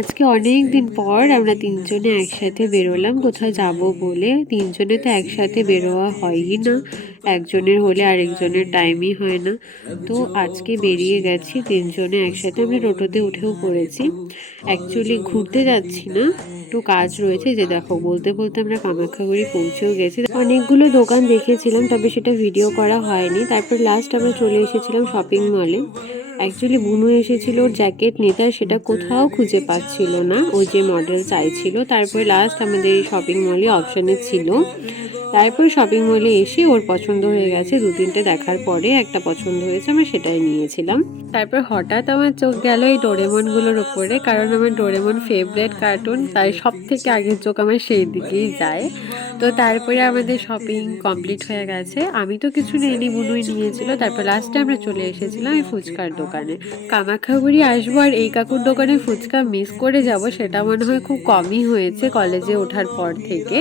আজকে অনেক দিন পর আমরা তিনজনে একসাথে বেরোলাম, কোথাও যাব বলে। তিনজনে তো একসাথে বেরোয়া হয়ই না, একজনের হলে আরেকজনের টাইমই হয় না। তো আজকে বেরিয়ে গেছি, তিনজনে একসাথে আমরা টোটোতে উঠেও পড়েছি। অ্যাকচুয়ালি ঘুরতে যাচ্ছি না, একটু কাজ রয়েছে যে দেখো, বলতে বলতে আমরা কামাখ্যাগুড়ি পৌঁছেও গেছি। অনেকগুলো দোকান দেখেছিলাম, তবে সেটা ভিডিও করা হয়নি। তারপর লাস্ট আমরা চলে এসেছিলাম শপিং মলে অ্যাকচুয়ালি বুনু এসেছিল জ্যাকেট নেতার, সেটা কোথাও খুঁজে পাচ্ছিল না। ও যে মডেল চাইছিল। তারপরে লাস্ট আমাদের এই শপিং মলে অপশানে ছিল। তারপর শপিং মলে এসে ওর পছন্দ হয়ে গেছে। দু তিনটে দেখার পরে একটা পছন্দ হয়েছে, আমি সেটাই নিয়েছিলাম। তারপর হঠাৎ আমার চোখ গেল এই ডোরেমনগুলোর ওপরে কারণ আমার ডোরেমন ফেভারেট কার্টুন তাই সব থেকে আগের চোখ আমার সেই দিকেই যায়। তো তারপরে আমাদের শপিং কমপ্লিট হয়ে গেছে। আমি তো কিছু নিইনি, বুনুই নিয়েছিল। তারপর লাস্টে আমরা চলে এসেছিলাম এই ফুচকার দোকানে। কামাখ্যাগুড়ি আসব আর এই কাকুর দোকানে ফুচকা মিস করে যাব, সেটা মনে হয় খুব কমই হয়েছে কলেজে ওঠার পর থেকে।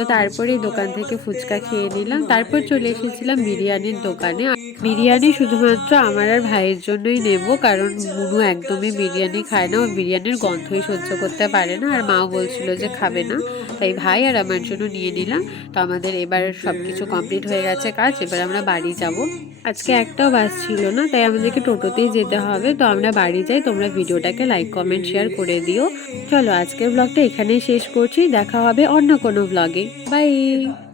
তো তারপরে দোকান থেকে ফুচকা খেয়ে নিলাম। তারপর চলে এসেছিলাম বিরিয়ানির দোকানে। বিরিয়ানি শুধুমাত্র আমার আর ভাইয়ের জন্যই নেব, কারণ বুনু একদমই বিরিয়ানি খায় না। ও বিরিয়ানির গন্ধই সহ্য করতে পারে না, আর মাও বলছিল যে খাবে না। তাই ভাই আর আমার জন্য নিয়ে নিলাম। তো আমাদের এবার সব কিছু কমপ্লিট হয়ে গেছে কাজ, এবার আমরা বাড়ি যাব। আজকে একটাও বাস ছিল না, তাই আমাদেরকে টোটোতেই যেতে হবে। তো আমরা বাড়ি যাই, তোমরা ভিডিওটাকে লাইক, কমেন্ট, শেয়ার করে দিও। চলো আজকের ব্লগটা এখানেই শেষ করছি, দেখা হবে অন্য কোনো ব্লগে। Bye.